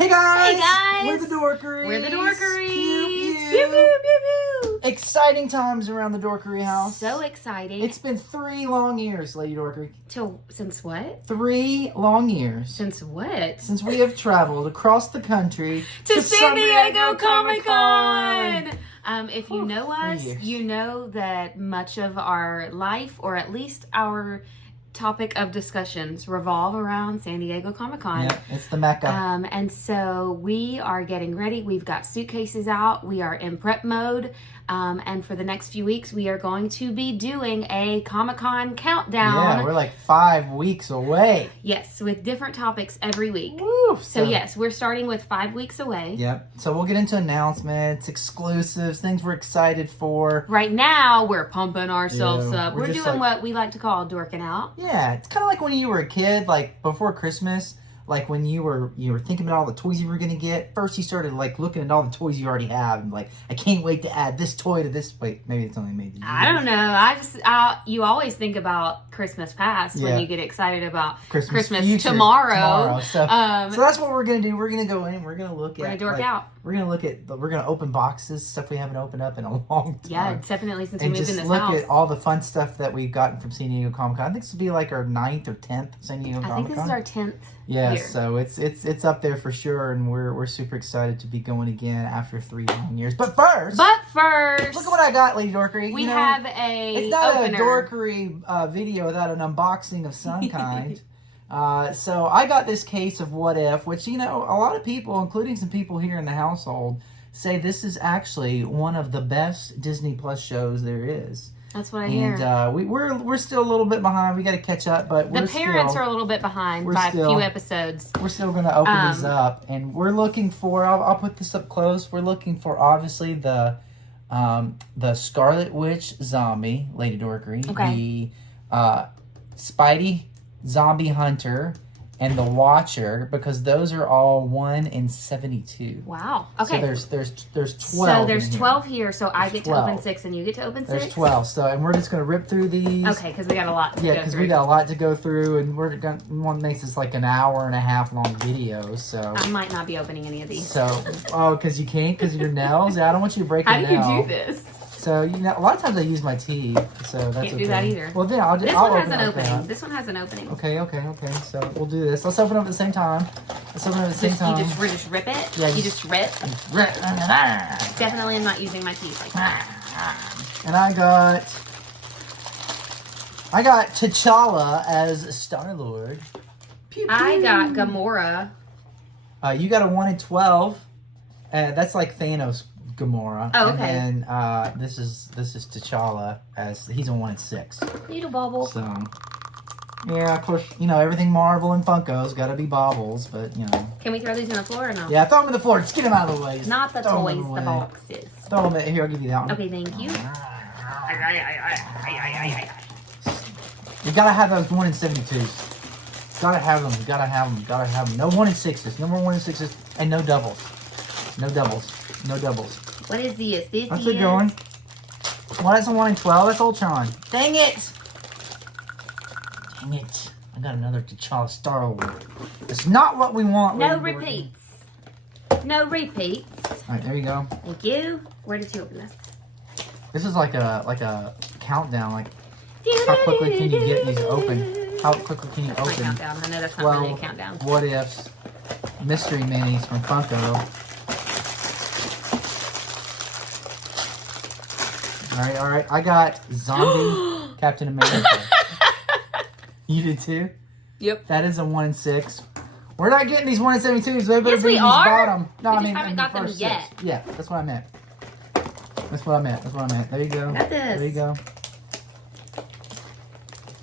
Hey guys! Hey guys! We're the Dorkerys! We're the Dorkerys! Pew, pew. Pew, pew, pew, pew. Exciting times around the Dorkery house. So exciting. It's been 3 long years, Lady Dorkery. Since what? 3 long years. Since what? Since we have traveled across the country to San Diego Comic-Con! If you Ooh, know 3 us, years. you know that much of our life, or at least our topic of discussions, revolve around San Diego Comic-Con. Yep, it's the Mecca. And so we are getting ready. We've got suitcases out. We are in prep mode. And for the next few weeks, we are going to be doing a Comic-Con countdown. Yeah, we're like 5 weeks away. Yes, with different topics every week. Woo, So yes, we're starting with 5 weeks away. Yep. So we'll get into announcements, exclusives, things we're excited for. Right now, we're pumping ourselves Yeah, up. we're We're just doing like- what we like to call dorking out. Yeah, it's kind of like when you were a kid, like before Christmas, like when you were thinking about all the toys you were gonna get. First, you started like looking at all the toys you already have, and like, I can't wait to add this toy to this. Wait, maybe it's only made. I don't know. You always think about Christmas past Yeah. when you get excited about Christmas Christmas future, tomorrow. So that's what we're gonna do. We're gonna go in. We're gonna look We're at. gonna dork out. We're gonna open boxes, stuff we haven't opened up in a long time. Yeah, definitely since we And moved just in this look house. at all the fun stuff that we've gotten from San Diego Comic Con. I think this will be like our 9th or 10th San Diego Comic I Con. think this is our 10th Yeah, year. so it's up there for sure, and we're super excited to be going again after 3 long years. But first, But first, look at what I got, Lady Dorkery. we You know, have a it's not opener. a Dorkery video without an unboxing of some kind. So I got this case of What If, which, you know, a lot of people, including some people here in the household, say this is actually one of the best Disney Plus shows there is. That's what I hear. And we're still a little bit behind. We got to catch up, but The parents are a little bit behind by a few episodes. We're still going to open these up, and we're looking for. I'll put this up close. We're looking for obviously the Scarlet Witch zombie, Lady Dorkery, Okay. the Spidey zombie hunter, and the Watcher, because those are all 1 in 72. Wow. Okay. So there's 12. So there's in here. 12 here. So I There's get to 12. open 6 and you get to open 6. There's 12. So, and we're just going to rip through these. Okay, because we got a lot to Yeah, go because through. we got a lot to go through, and one makes this like an hour and a half long video. So I might not be opening any of these. because you can't, because of your nails. I don't want you to break. How a do you nail. do this? So a lot of times I use my teeth. So that's Can't do that either. Well, then I'll This I'll one has open an it like opening. that. This one has an opening. Okay. So we'll do this. Let's open them at the same time. You just rip it? Yeah, You just rip? And Definitely am not using my teeth like that. I got T'Challa as Star-Lord. Pew, I pew. got Gamora. You got a 1 in 12. That's like Thanos Gamora. Oh, okay. And then this is T'Challa as he's a 1 in 6. Little bubble. So yeah, of course, you know, everything Marvel and Funko's got to be baubles, but you know. Can we throw these on the floor or no? Yeah, throw them on the floor. Just get them out of the way. Just Not the throw 'em toys, the away. boxes. Throw them here. I'll give you that one. Okay, thank you. You gotta have those 1 in 72s. Gotta have them. Gotta have them. Gotta have them. No 1 in 6s. No more 1 in 6s, and no doubles. No doubles. No doubles. What is this? That's a good one. Well, that's a 1 in 12. That's Ultron. Dang it! Dang it. I got another T'Challa Star-Lord. It's not what we want. No Lady Dorothy. repeats. No repeats. Alright, there you go. Thank you. Where did you open this? This is like a countdown. Like, how quickly can you get these open? How quickly can you That's my open countdown. I know that's not really a countdown. What Ifs Mystery Minis from Funko? Alright. I got Zombie Captain America. You did too? Yep. That is a 1 in 6. We're not getting these 1 in 72s. They better Yes, be we these are. bottom. No, We I just mean, haven't in got the them first yet. 6. Yeah, that's what I meant. That's what I meant. There you go. Got this. There you go.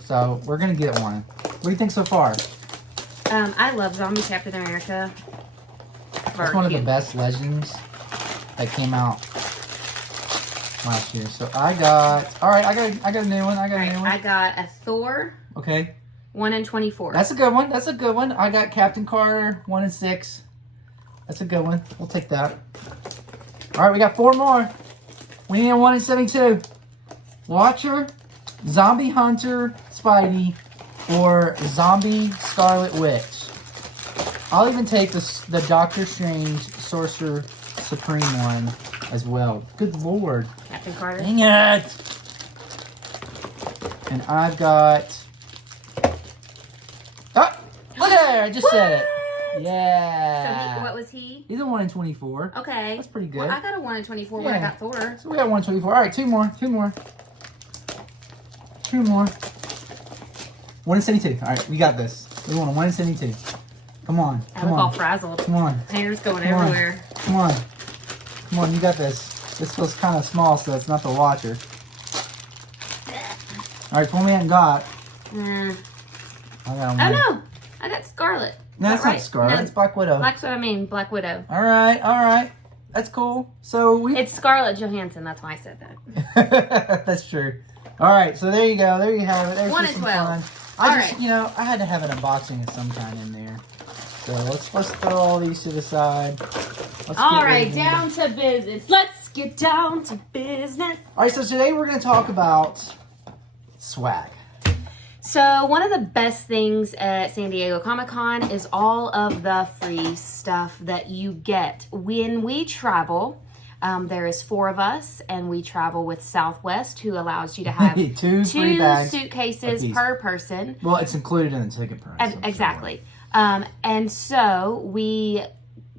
So, we're going to get one. What do you think so far? I love Zombie Captain America. That's one of the best Legends that came out last year. So I got a new one. I got a Thor, Okay. 1 in 24. That's a good one. I got Captain Carter, 1 in 6. That's a good one. We'll take that. Alright, we got 4 more. We need a 1 in 72. Watcher, Zombie Hunter, Spidey, or Zombie Scarlet Witch. I'll even take the Doctor Strange Sorcerer Supreme one as well. Good Lord. Captain Carter. Dang it! And I've got... Oh! Look at there! I just said it. Yeah. So what was he? He's a 1 in 24. Okay. That's pretty good. Well, I got a 1 in 24 when I got Thor. So we got 1 in 24. All right, two more. 1 in 72. All right, we got this. We want a 1 in 72. Come on. I look all frazzled. Come on. Hair's going everywhere. Come on. You got this. This feels kind of small, so it's not the watcher. All right, it's one we haven't got. I got one. Oh, no. I got Scarlet. No, that's right. not Scarlet. No, it's Black Widow. That's what I mean. Black Widow. All right. That's cool. So we. It's Scarlett Johansson. That's why I said that. That's true. All right, so there you go. There you have it. There's 1 in some 12. fun. I had to have an unboxing of some kind in there. So let's throw all these to the side. All right, down to business. Let's get down to business. All right, so today we're going to talk about swag. So one of the best things at San Diego Comic-Con is all of the free stuff that you get when we travel. There is 4 of us, and we travel with Southwest, who allows you to have two free bags suitcases per person. Well, it's included in the ticket price. Exactly. And so we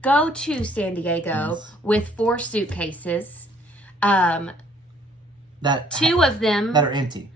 go to San Diego with 4 suitcases. 2 of them that are empty.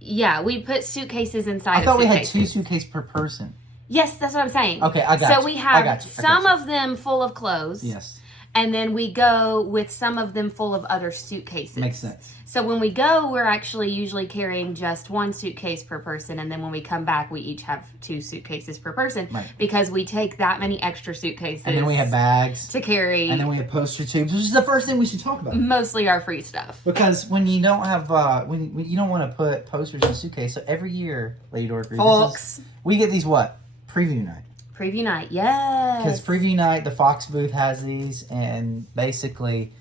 Yeah, we put suitcases inside. I thought we had 2 suitcases per person. Yes, that's what I'm saying. Okay, I got you. So we have some of them full of clothes. Yes. And then we go with some of them full of other suitcases. Makes sense. So when we go, we're actually usually carrying just 1 suitcase per person. And then when we come back, we each have 2 suitcases per person. Right. Because we take that many extra suitcases. And then we have bags. To carry. And then we have poster tubes, which is the first thing we should talk about. Mostly our free stuff. Because when you don't have, when you don't want to put posters in a suitcase, so every year, Lady Dorkery, Folks. We get these what? Preview night. Preview night, yes. Because preview night, the Fox booth has these, and basically,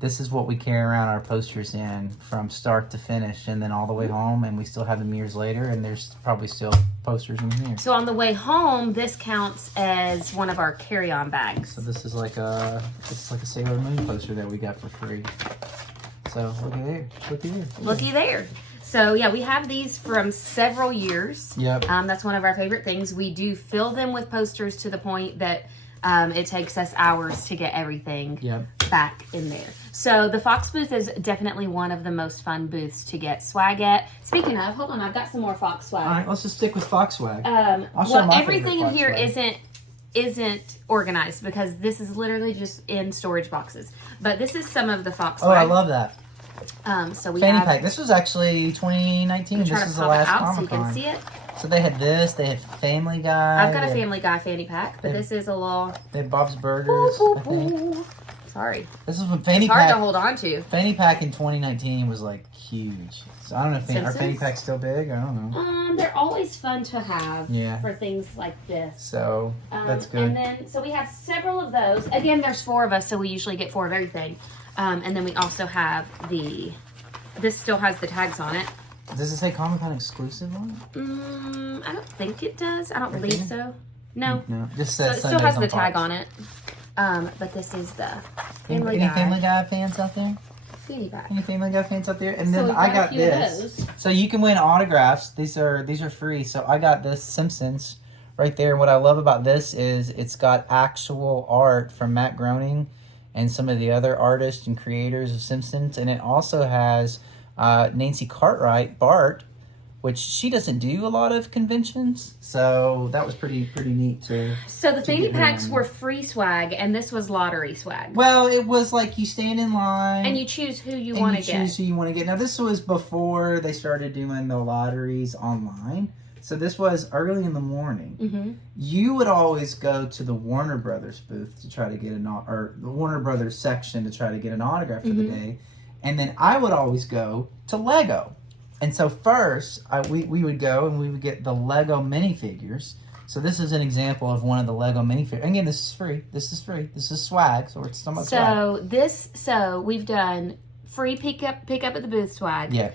this is what we carry around our posters in from start to finish, and then all the way home, and we still have them years later, and there's probably still posters in here. So on the way home, this counts as one of our carry-on bags. So this is like a Sailor Moon poster that we got for free. So looky there. So yeah, we have these from several years. Yep. That's one of our favorite things. We do fill them with posters to the point that it takes us hours to get everything back in there. So the Fox booth is definitely one of the most fun booths to get swag at. Speaking of, hold on, I've got some more Fox swag. All right, let's just stick with Fox swag. Everything in here isn't organized because this is literally just in storage boxes. But this is some of the Fox swag. Oh, I love that. So we Fanny have... pack. This was actually 2019. This is the last Comic-Con. So you can see it. So they had this. They had Family Guy. I've got a Family Guy fanny pack, but this is a little... They had Bob's Burgers, I think. Sorry. This is when Fanny Pack... It's hard to hold on to. Fanny pack in 2019 was like huge. So I don't know if are Fanny packs still big? I don't know. They're always fun to have for things like this. So that's good. And then, so we have several of those. Again, there's 4 of us, so we usually get 4 of everything. And then we also have this still has the tags on it. Does it say Comic-Con exclusive on it? I don't think it does. I don't believe so. No. No. Just says so it still has the tag on it. But this is the Family Guy. Any Family Guy fans out there? Fanny pack. Any Family Guy fans out there? And then I got this. So you can win autographs. These are free. So I got this Simpsons right there. What I love about this is it's got actual art from Matt Groening and some of the other artists and creators of Simpsons. And it also has Nancy Cartwright, Bart, which she doesn't do a lot of conventions. So that was pretty neat too. So the fanny packs were free swag, and this was lottery swag. Well, it was like you stand in line. And you choose who you want to get. choose who you want to get. Now, this was before they started doing the lotteries online. So this was early in the morning. Mm-hmm. You would always go to the Warner Brothers booth to try to get or the Warner Brothers section to try to get an autograph for the day. And then I would always go to Lego. And so first, we would go and we would get the Lego minifigures. So this is an example of one of the Lego minifigures. Again, this is free. This is free. This is swag. So we're talking about swag. So we've done free pick up at the booth swag. Yeah.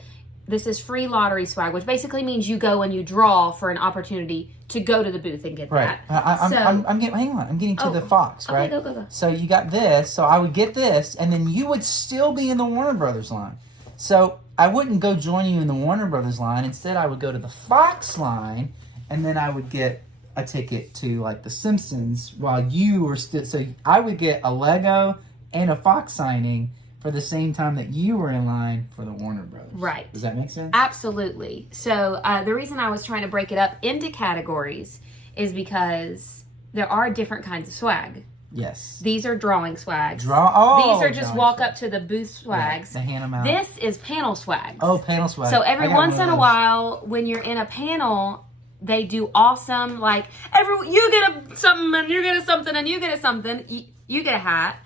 this is free lottery swag, which basically means you go and you draw for an opportunity to go to the booth and get right. that. I'm getting, hang on, I'm getting to the Fox, right? Okay, go. So you got this, so I would get this, and then you would still be in the Warner Brothers line. So I wouldn't go join you in the Warner Brothers line. Instead, I would go to the Fox line, and then I would get a ticket to like the Simpsons while you were still. So I would get a Lego and a Fox signing for the same time that you were in line for the Warner Brothers. Right. Does that make sense? Absolutely. So the reason I was trying to break it up into categories is because there are different kinds of swag. Yes. These are drawing swags. These are just walk up to the booth swags. Yeah, they hand them out. This is panel swag. Oh, panel swag. So every once in a while, when you're in a panel, they do awesome, like, you get something, and you get something, and you get something. You get a hat,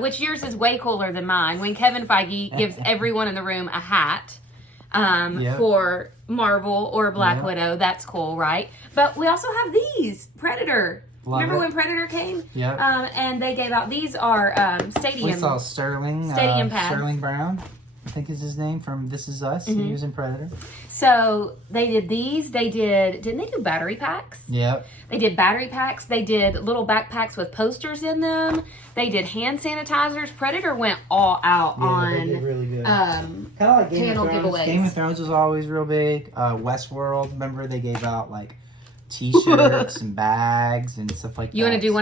which yours is way cooler than mine. When Kevin Feige gives everyone in the room a hat for Marvel or Black Widow, that's cool, right? But we also have these, Predator. Remember when Predator came? Yeah. And they gave out, these are stadium. We saw Stadium pads. Sterling Brown, I think is his name, from This Is Us. He was in Predator. So they did these. Didn't they do battery packs? Yep. They did battery packs. They did little backpacks with posters in them. They did hand sanitizers. Predator went all out on they did really good. Kind of like Game of Thrones. giveaways. Game of Thrones was always real big. Westworld, remember they gave out like T-shirts and bags and stuff like that. You want to do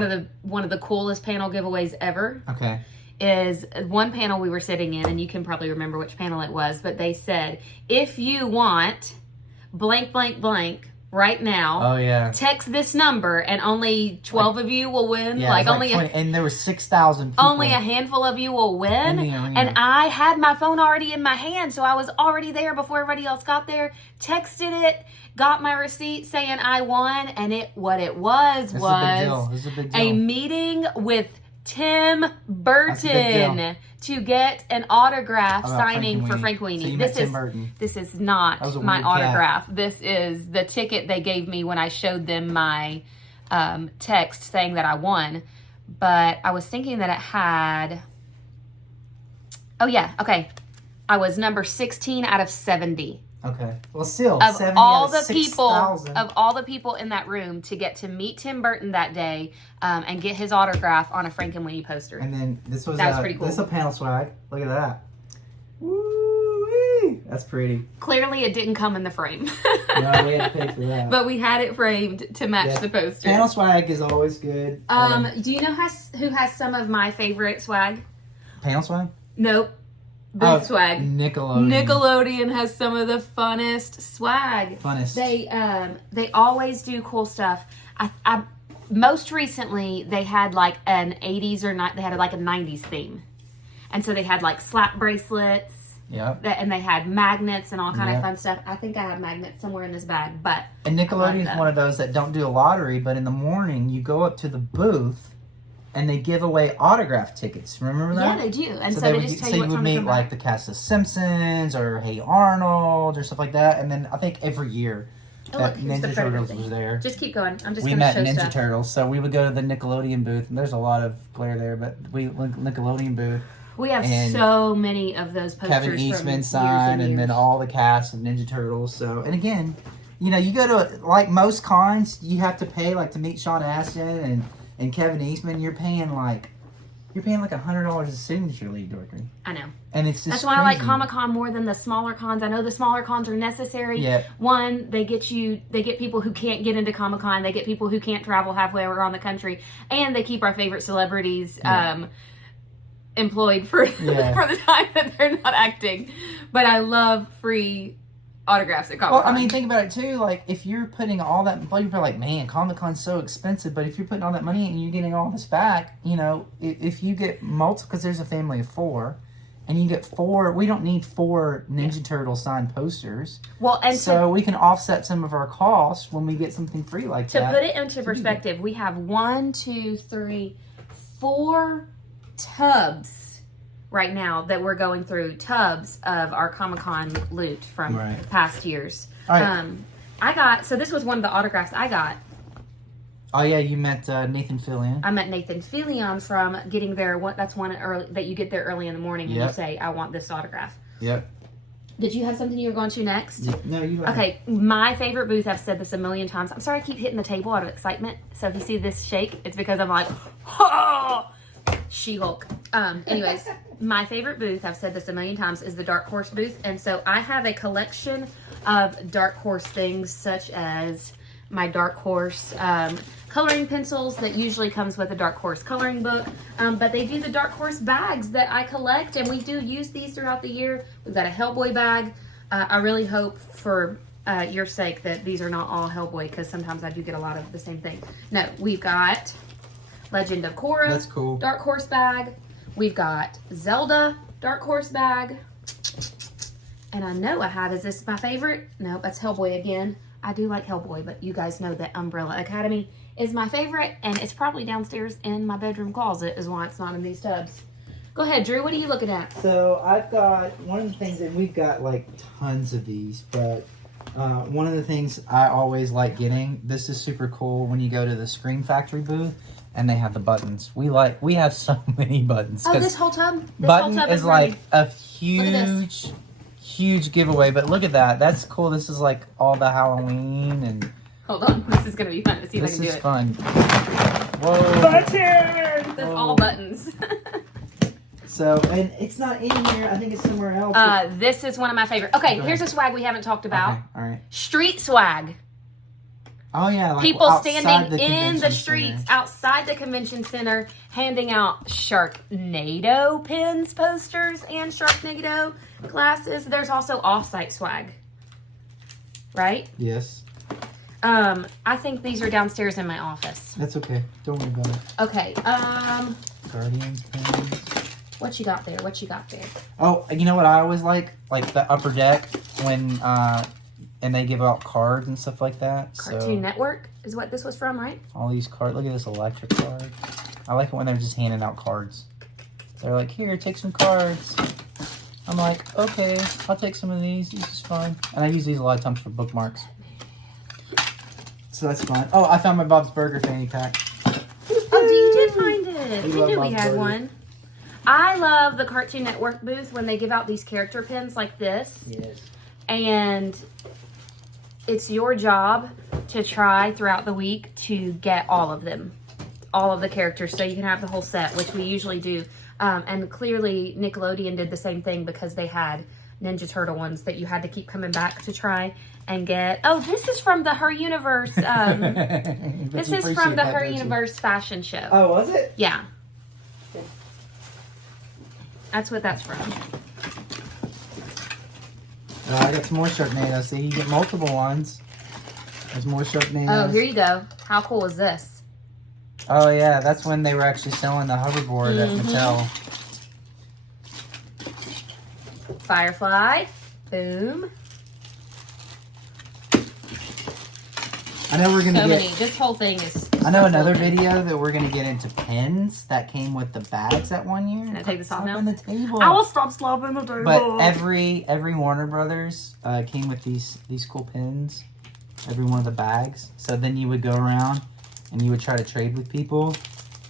one of the coolest panel giveaways ever? Okay. Is one panel we were sitting in, and you can probably remember which panel it was, but they said, if you want blank, blank, blank right now, text this number, and only 12 of you will win. Yeah, like only 20, and there were 6,000 people. Only a handful of you will win. And I had my phone already in my hand, so I was already there before everybody else got there. Texted it, got my receipt saying I won, and it was a meeting with Tim Burton to get an autograph signing for Frank Weenie. This is not my autograph. This is the ticket they gave me when I showed them my text saying that I won. But I was thinking that it had... Oh, yeah. Okay. I was number 16 out of 70. Okay. Well, still, of 70 all out the of people 6,000. Of all the people in that room to get to meet Tim Burton that day and get his autograph on a Frank and Winnie poster. And then that was pretty cool. This is a panel swag. Look at that. Woo-wee. That's pretty. Clearly, it didn't come in the frame. No, we had to pay for that. But we had it framed to match the poster. Panel swag is always good. Do you know who has some of my favorite swag? Panel swag? Nope. Booth swag. Nickelodeon has some of the funnest swag. Funnest. They always do cool stuff. I most recently they had like an 80s or not. They had like a 90s theme, and so they had like slap bracelets. Yep. And they had magnets and all kind of fun stuff. I think I have magnets somewhere in this bag, but and Nickelodeon is one of those that don't do a lottery, but in the morning you go up to the booth. And they give away autograph tickets. Remember that? Yeah, they do. And so they just tell you what time to come back. So you would meet like the cast of Simpsons or Hey Arnold or stuff like that. And then I think every year that Ninja Turtles was there. Just keep going. I'm just going to show stuff. We met Ninja Turtles. So we would go to the Nickelodeon booth. And there's a lot of glare there, but Nickelodeon booth. We have so many of those posters. Kevin Eastman signed, and then all the cast of Ninja Turtles. So, and again, you go to, like most cons, you have to pay like to meet Sean Astin and Kevin Eastman, you're paying like $100 a signature lead, Dorkery. I know. And it's just that's why I like Comic-Con more than the smaller cons. I know the smaller cons are necessary. Yeah. One, they get people who can't get into Comic-Con. They get people who can't travel halfway around the country, and they keep our favorite celebrities employed for for the time that they're not acting. But I love free autographs at Comic-Con. Well, I mean, think about it too. Like, if you're putting all that, you're like, man, Comic-Con's so expensive. But if you're putting all that money and you're getting all this back, if you get multiple, because there's a family of 4, and you get 4, we don't need 4 Ninja Turtle signed posters. Well, and so we can offset some of our costs when we get something free like that. To put it into perspective, we have 1, 2, 3, 4 tubs. Right now that we're going through tubs of our Comic-Con loot from past years. Right. So this was one of the autographs I got. Oh yeah, you met Nathan Fillion. I met Nathan Fillion from getting there. That's one early that you get there early in the morning and you say, I want this autograph. Yep. Did you have something you were going to next? No, you. Okay, my favorite booth. I've said this a million times. I'm sorry I keep hitting the table out of excitement. So if you see this shake, it's because I'm like, oh, She-Hulk. Anyways, my favorite booth, I've said this a million times, is the Dark Horse booth. And so I have a collection of Dark Horse things, such as my Dark Horse coloring pencils that usually comes with a Dark Horse coloring book. But they do the Dark Horse bags that I collect, and we do use these throughout the year. We've got a Hellboy bag. I really hope for your sake that these are not all Hellboy, because sometimes I do get a lot of the same thing. No, we've got Legend of Korra. That's cool. Dark Horse bag. We've got Zelda Dark Horse bag. And I know I have, is this my favorite? No, that's Hellboy again. I do like Hellboy, but you guys know that Umbrella Academy is my favorite, and it's probably downstairs in my bedroom closet is why it's not in these tubs. Go ahead, Drew. What are you looking at? So I've got one of the things, and we've got like tons of these, but one of the things I always like getting, this is super cool when you go to the Scream Factory booth and they have the buttons. We have so many buttons. Oh, this whole tub? This button whole tub is like a huge giveaway, but look at that. That's cool. This is like all the Halloween and... Hold on. This is going to be fun to see if I can do it. This is fun. Whoa. Buttons! That's all buttons. So, and it's not in here. I think it's somewhere else. This is one of my favorites. Okay, here's a swag we haven't talked about. Okay, all right. Street swag. Oh, yeah. Like people standing in the streets center. outside the convention center handing out Sharknado pins, posters, and Sharknado glasses. There's also off-site swag. Right? Yes. I think these are downstairs in my office. That's okay. Don't worry about it. Okay. Guardians pins. What you got there? What you got there? Oh, you know what I always like the upper deck when and they give out cards and stuff like that. Cartoon Network is what this was from, right? All these cards. Look at this electric card. I like it when they're just handing out cards. They're like, here, take some cards. I'm like, okay, I'll take some of these. This is fine. And I use these a lot of times for bookmarks. So that's fun. Oh, I found my Bob's Burger fanny pack. Oh, you did find it. We knew we Bob's had Burger. one. I love the Cartoon Network booth when they give out these character pins like this. Yes. And it's your job to try throughout the week to get all of them. All of the characters, so you can have the whole set, which we usually do. And clearly Nickelodeon did the same thing because they had Ninja Turtle ones that you had to keep coming back to try and get. Oh, this is from the Her Universe. This is from the Her Universe fashion show. Oh, was it? Yeah. That's what that's from. I got some more Sharknado. See, you get multiple ones. There's more Sharknado. Oh, here you go. How cool is this? Oh, yeah. That's when they were actually selling the hoverboard at Mattel. Firefly. Boom. I know we're going to Many. This whole thing is... I know another video that we're going to get into pins that came with the bags that one year. Can I take this off now? On the table. I will stop slopping the table. But every Warner Brothers came with these cool pins. Every one of the bags. So then you would go around and you would try to trade with people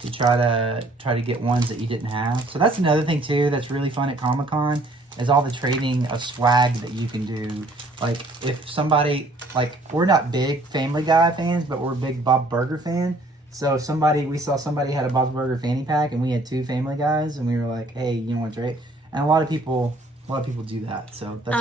to try to get ones that you didn't have. So that's another thing too that's really fun at Comic-Con is all the trading of swag that you can do. Like if somebody, like we're not big Family Guy fans, but we're a big Bob Burger fan. So if we saw somebody had a Bob's Burger fanny pack and we had 2 Family Guys and we were like, hey, you want to trade? And a lot of people do that. So that's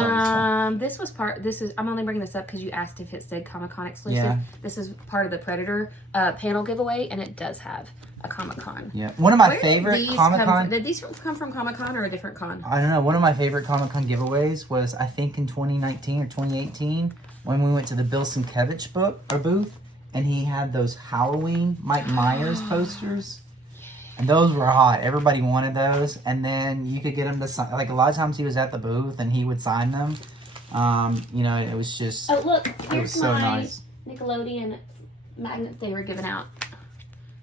always fun. I'm only bringing this up because you asked if it said Comic-Con exclusive. Yeah. This is part of the Predator panel giveaway, and it does have a Comic-Con. Yeah. One of my favorite Comic-Con... Did these come from Comic-Con or a different con? I don't know. One of my favorite Comic-Con giveaways was, I think, in 2019 or 2018 when we went to the Bill Sienkiewicz booth, and he had those Halloween Mike Myers posters. And those were hot. Everybody wanted those. And then you could get him to sign. Like, a lot of times he was at the booth and he would sign them. You know, it was just... Oh, look. Here's so my nice. Nickelodeon magnets they were giving out.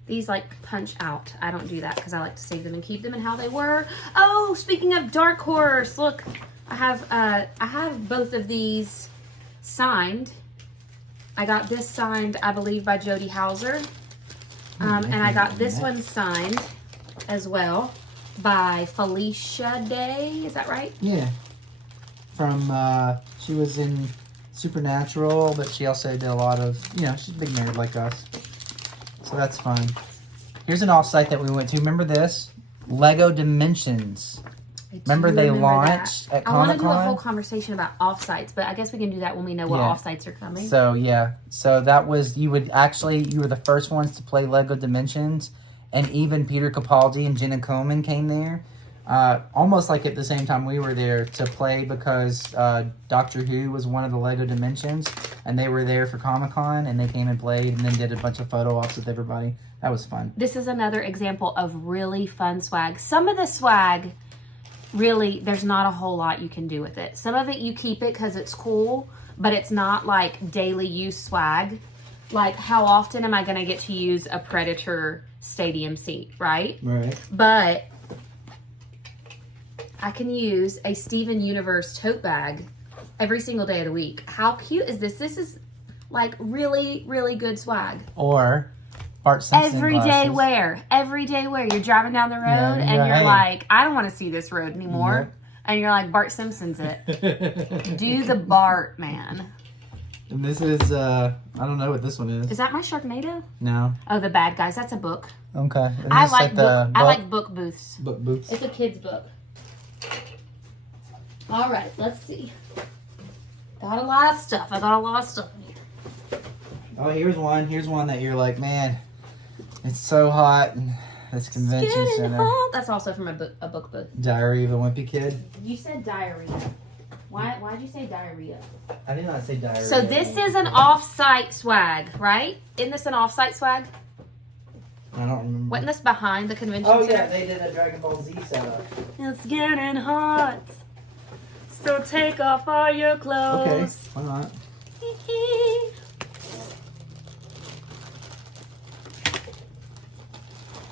These, like, punch out. I don't do that because I like to save them and keep them in how they were. Oh, speaking of Dark Horse, look. I have both of these signed. I got this signed, I believe, by Jody Hauser. And I got this one signed as well by Felicia Day. Is that right? Yeah. from, she was in Supernatural, but she also did a lot of, she's a big nerd like us. So that's fun. Here's an offsite that we went to. Remember this? Lego Dimensions. Remember they launched at Comic-Con? I want to do a whole conversation about offsites, but I guess we can do that when we know what offsites are coming. So, yeah. So that was, you were the first ones to play Lego Dimensions. And even Peter Capaldi and Jenna Coleman came there. Almost like at the same time we were there to play because Doctor Who was one of the Lego Dimensions. And they were there for Comic-Con. And they came and played and then did a bunch of photo ops with everybody. That was fun. This is another example of really fun swag. Some of the swag... Really, there's not a whole lot you can do with it. Some of it you keep it because it's cool, but it's not like daily use swag. Like, how often am I going to get to use a Predator stadium seat, right? Right. But I can use a Steven Universe tote bag every single day of the week. How cute is this? This is like really, really good swag. Or... Bart Simpson Everyday wear. You're driving down the road and you're like, I don't want to see this road anymore. Yep. And you're like, Bart Simpson's it. Do the Bart, man. And this is, I don't know what this one is. Is that my Sharknado? No. Oh, The Bad Guys. That's a book. Okay. I like book booths. Book booths. It's a kid's book. All right, let's see. Got a lot of stuff. I got a lot of stuff in here. Oh, here's one. Here's one that you're like, man, it's so hot in this convention center. Hot. That's also from a book booth. Diary of a Wimpy Kid. You said diarrhea. Why'd you say diarrhea? I did not say diarrhea. So this is an off-site swag, right? Isn't this an off-site swag? I don't remember. Wasn't this behind the convention center? center? Yeah, they did a Dragon Ball Z setup. It's getting hot, so take off all your clothes. Okay, why not?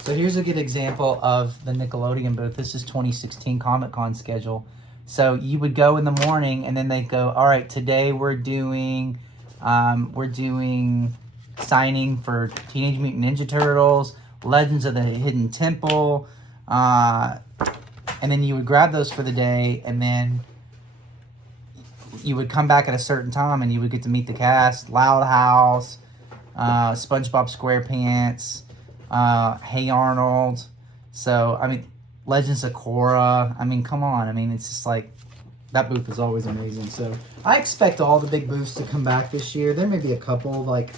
So here's a good example of the Nickelodeon booth. This is 2016 Comic-Con schedule. So you would go in the morning and then they'd go, all right, today we're doing signing for Teenage Mutant Ninja Turtles, Legends of the Hidden Temple, and then you would grab those for the day and then you would come back at a certain time and you would get to meet the cast, Loud House, SpongeBob SquarePants, Hey Arnold. So, I mean, Legends of Korra. I mean, come on. I mean, it's just like, that booth is always amazing. So, I expect all the big booths to come back this year. There may be a couple, like,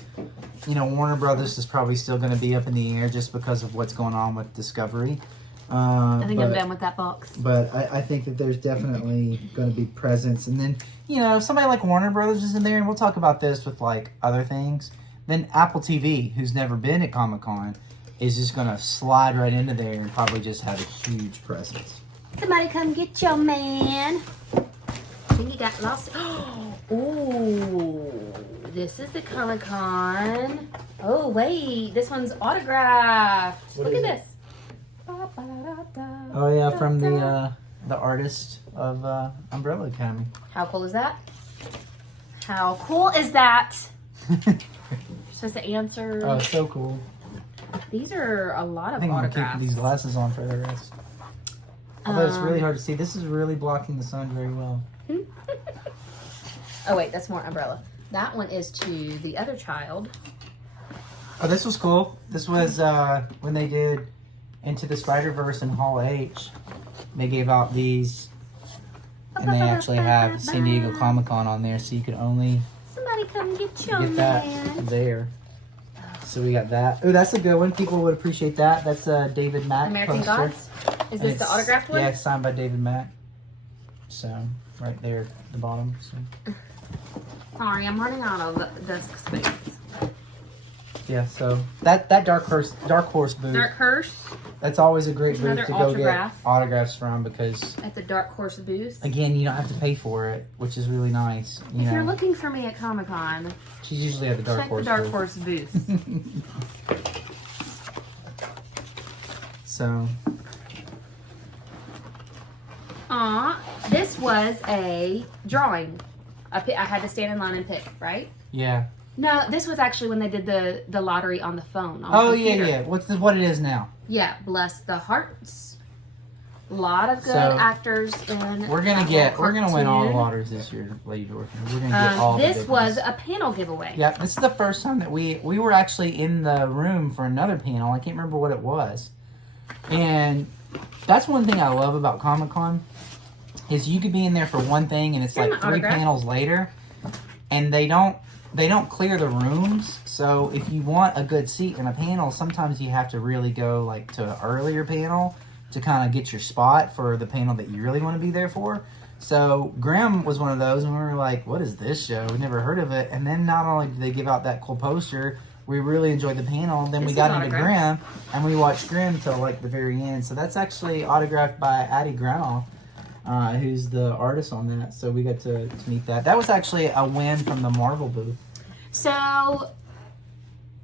Warner Brothers is probably still going to be up in the air just because of what's going on with Discovery. I think I'm done with that box. But I think that there's definitely going to be presence. And then, if somebody like Warner Brothers is in there, and we'll talk about this with, like, other things, then Apple TV, who's never been at Comic-Con, is just going to slide right into there and probably just have a huge presence. Somebody come get your man. I think he got lost. Oh, this is the Comic-Con. Oh, wait. This one's autographed. Look at this. Oh, yeah, from the artist of Umbrella Academy. How cool is that? How cool is that? Supposed to answer. Oh, it's so cool. These are a lot of I think autographs. I'm going to keep these glasses on for the rest. Although it's really hard to see. This is really blocking the sun very well. Oh, wait, that's more Umbrella. That one is to the other child. Oh, this was cool. This was when they did Into the Spider-Verse in Hall H. They gave out these. And they actually have San Diego Comic-Con on there, so you could only Somebody come get your get that man. there. So we got that. Oh, that's a good one. People would appreciate that. That's a David Mack American poster. Gods? Is this the autographed one? Yeah, it's signed by David Mack. So, right there at the bottom. So. Sorry, I'm running out of desk space. Yeah, so that Dark Horse booth. Dark Horse. That's always a great booth Another to go autograph. get autographs from because At the Dark Horse booth. again, you don't have to pay for it, which is really nice. If you're looking for me at Comic-Con, she's usually at the Dark check Horse the Dark booth. Horse booth. So, This was a drawing. I had to stand in line and pick, right? yeah. No, this was actually when they did the lottery on the phone. On Oh the computer. yeah. What it is now? Yeah, bless the hearts. A lot of good actors in. We're gonna win all the waters this year, Lady Dorothy. We're gonna get all. This was a panel giveaway. Yeah, this is the first time that we were actually in the room for another panel. I can't remember what it was, and that's one thing I love about Comic-Con is you could be in there for one thing and it's like 3 panels later, and they don't clear the rooms. So if you want a good seat in a panel, sometimes you have to really go like to an earlier panel to kind of get your spot for the panel that you really want to be there for. So Grimm was one of those, and we were like, what is this show? We never heard of it. And then not only did they give out that cool poster, we really enjoyed the panel. Then we got into Grimm, and we watched Grimm till like the very end. So that's actually autographed by Addie Granoff, who's the artist on that. So we got to meet that. That was actually a win from the Marvel booth. So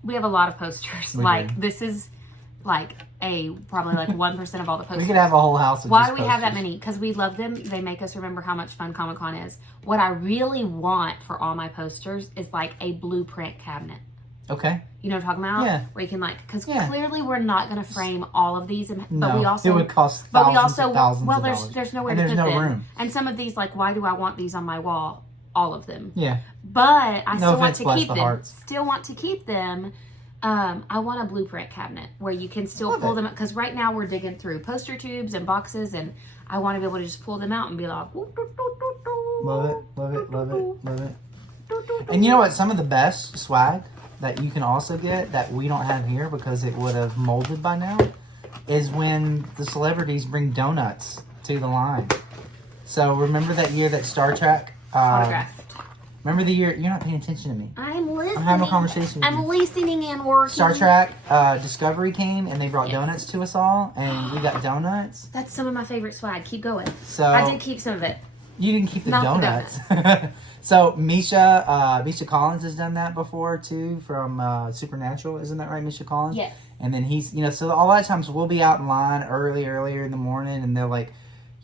we have a lot of posters. This is like probably like 1% of all the posters. We could have a whole house of Why do we have that many? Because we love them. They make us remember how much fun Comic-Con is. What I really want for all my posters is like a blueprint cabinet. Okay. You know what I'm talking about? Yeah. Where you can because clearly we're not going to frame all of these, but no, we also it would cost thousands of dollars. There's nowhere to put them. Room. And some of these, like, why do I want these on my wall? All of them. Yeah. But I still want to keep them. Still want to keep them. I want a blueprint cabinet where you can still pull them, because right now we're digging through poster tubes and boxes, and I want to be able to just pull them out and be like, love it, love it, love it, love it. And you know what? Some of the best swag that you can also get that we don't have here because it would have molded by now is when the celebrities bring donuts to the line. So remember that year that Star Trek autographed. Remember the year? You're not paying attention to me. I'm listening. I'm having a conversation with you. I'm listening and working. Star Trek Discovery came and they brought donuts to us all, and we got donuts. That's some of my favorite swag. Keep going. So I did keep some of it. You didn't keep the donuts. So Misha Collins has done that before too from Supernatural. Isn't that right, Misha Collins? Yes. And then he's, so a lot of times we'll be out in line earlier in the morning, and they're like,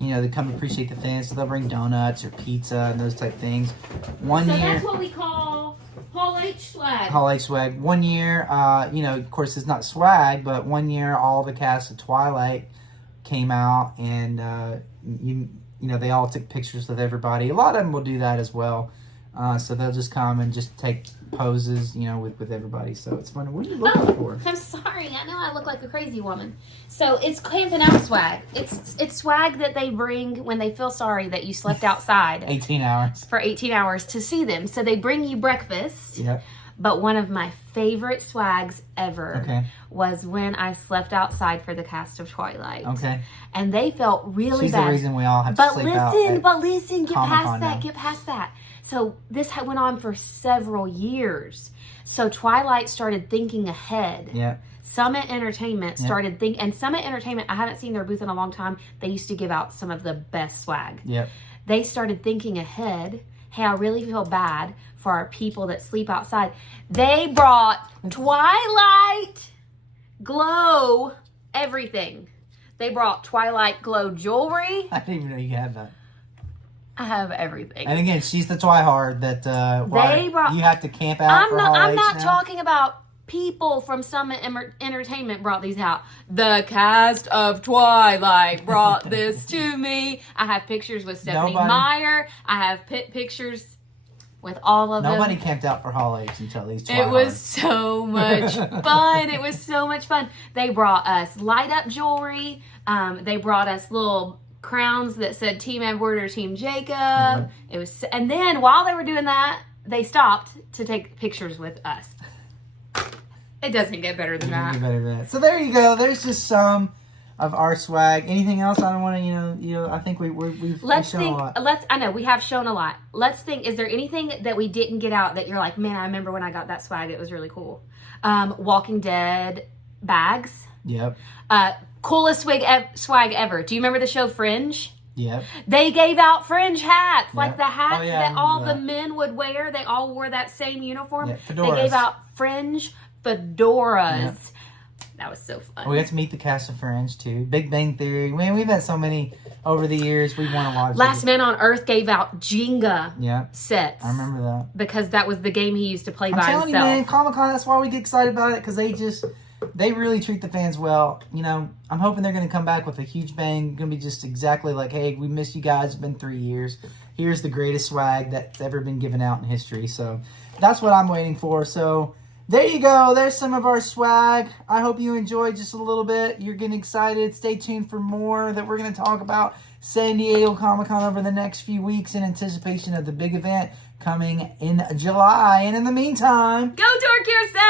they come appreciate the fans, so they'll bring donuts or pizza and those type things. One year, that's what we call Hall H swag. Hall H swag. 1 year, of course it's not swag, but 1 year all the cast of Twilight came out, and they all took pictures with everybody. A lot of them will do that as well. So they'll just come and just take poses, with everybody. So it's fun. What are you looking for? I'm sorry. I know I look like a crazy woman. So it's camping out swag. It's swag that they bring when they feel sorry that you slept outside 18 hours. For 18 hours to see them. So they bring you breakfast. Yep. But one of my favorite swags ever was when I slept outside for the cast of Twilight. Okay. And they felt really She's bad. The reason we all have to sleep out. But listen, get past that. So this went on for several years. So Twilight started thinking ahead. Yeah. Summit Entertainment started thinking, and Summit Entertainment, I haven't seen their booth in a long time. They used to give out some of the best swag. Yep. They started thinking ahead. Hey, I really feel bad for our people that sleep outside. They brought Twilight Glow everything. They brought Twilight Glow jewelry. I didn't even know you had that. I have everything. And again, she's the twihard that you have to camp out for Hall H I'm not now? talking about people from Summit Entertainment brought these out. The cast of Twilight brought this to me. I have pictures with Stephanie Meyer. I have pictures with all of them. Nobody camped out for Hall H until these Twilight. It was so much fun. It was so much fun. They brought us light up jewelry. They brought us little crowns that said Team Edward or Team Jacob. Mm-hmm. It was, and then while they were doing that, they stopped to take pictures with us. It doesn't get better than that. So there you go. There's just some of our swag. Anything else? I don't want to, I think we've shown a lot. I know we have shown a lot. Let's think. Is there anything that we didn't get out that you're like, man, I remember when I got that swag. It was really cool. Walking Dead bags. Yep. Coolest swag ever. Do you remember the show Fringe? Yep. They gave out Fringe hats, like the hats that all the men would wear. They all wore that same uniform. Yeah, fedoras. They gave out Fringe fedoras. Yep. That was so fun. We got to meet the cast of Fringe too. Big Bang Theory. Man, we've had so many over the years. We've won a lot. Last Man on Earth gave out Jenga sets. I remember that. Because that was the game he used to play by himself. I'm telling you, man, Comic-Con, that's why we get excited about it, because they really treat the fans well. You know, I'm hoping they're going to come back with a huge bang. Going to be just exactly like, hey, we missed you guys. It's been 3 years. Here's the greatest swag that's ever been given out in history. So that's what I'm waiting for. So there you go. There's some of our swag. I hope you enjoyed just a little bit. You're getting excited. Stay tuned for more that we're going to talk about San Diego Comic-Con over the next few weeks in anticipation of the big event coming in July. And in the meantime, go Dork yourself!